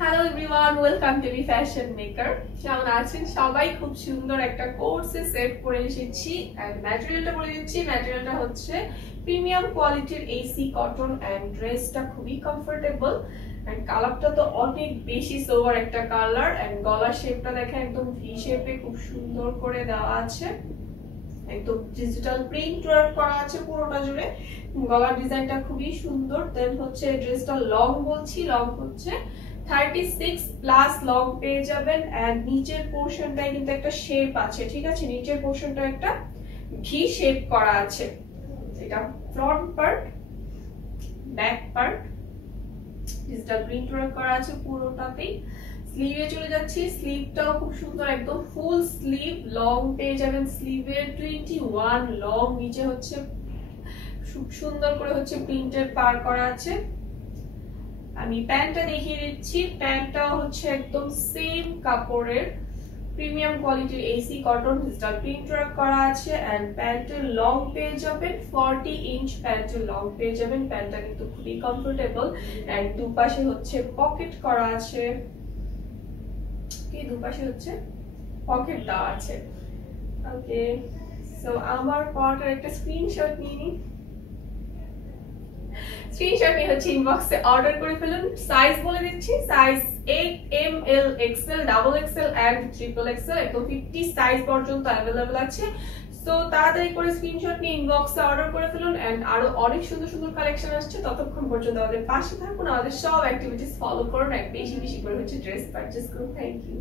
Hello everyone, welcome to me fashion maker. কেমন আছেন সবাই? খুব সুন্দর একটা কোর্সে সেট করে এসেছি। এন্ড ম্যাটেরিয়ালটা বলে দিচ্ছি, ম্যাটেরিয়ালটা হচ্ছে প্রিমিয়াম কোয়ালিটির এসি কটন এন্ড ড্রেসটা খুবই কমফোর্টেবল এন্ড কালারটা তো অনেক বেশি সোবার একটা কালার এন্ড গলার শেপটা দেখেন একদম ভি শেপে খুব সুন্দর করে দেওয়া আছে। একদম ডিজিটাল প্রিন্ট ওয়ার্ক করা আছে পুরোটা জুড়ে। গলার ডিজাইনটা খুবই সুন্দর। দেন হচ্ছে ড্রেসটা লং বলছি, লং হচ্ছে 36 প্লাস লং পেয়ে যাবেন এন্ড নিচের পোরশনটায় কিন্তু একটা শেপ আছে, ঠিক আছে? নিচের পোরশনটা একটা ভি শেপ করা আছে। এটা front part, back part digital print work করা আছে পুরোটাতেই। স্লিভে চলে যাচ্ছি, স্লিভটাও খুব সুন্দর, একদম ফুল স্লিভ লং পেয়ে যাবেন। স্লিভের 21 লং, নিচে হচ্ছে খুব সুন্দর করে হচ্ছে প্রিন্টেড পার করা আছে। আমি প্যান্টটা দেখিয়ে দিচ্ছি, প্যান্টটাও হচ্ছে একদম সেম কাপড়ের প্রিমিয়াম কোয়ালিটির AC cotton digital print work করা আছে এন্ড প্যান্টের লং পেয়ে যাবেন 40 ইঞ্চ প্যান্টের লং পেয়ে যাবেন। প্যান্টটা কিন্তু খুবই কমফোর্টেবল এন্ড দুপাশে হচ্ছে পকেট করা আছে, কি দুপাশে হচ্ছে পকেট দেওয়া আছে। ওকে, সো আমার পরাটার একটা স্ক্রিনশট নিয়ে নিন। স্ক্রিনশট নিয়ে হচ্ছে ইনবক্সে অর্ডার করে ফেলুন। সাইজ বলে দিচ্ছি, size 8 ML XL double XL and triple XL, একদম 50 সাইজ পর্যন্ত अवेलेबल আছে। সো তাড়াতাড়ি করে স্ক্রিনশট নিয়ে ইনবক্সে অর্ডার করে ফেলুন এন্ড আরো অনেক সুন্দর সুন্দর কালেকশন আসছে। ততক্ষণ পর্যন্ত আমাদের পাশে থাকুন, আমাদের সব অ্যাক্টিভিটিস ফলো করুন, এক বেশি বেশি করে হচ্ছে ড্রেস পারচেজ করুন। Thank you.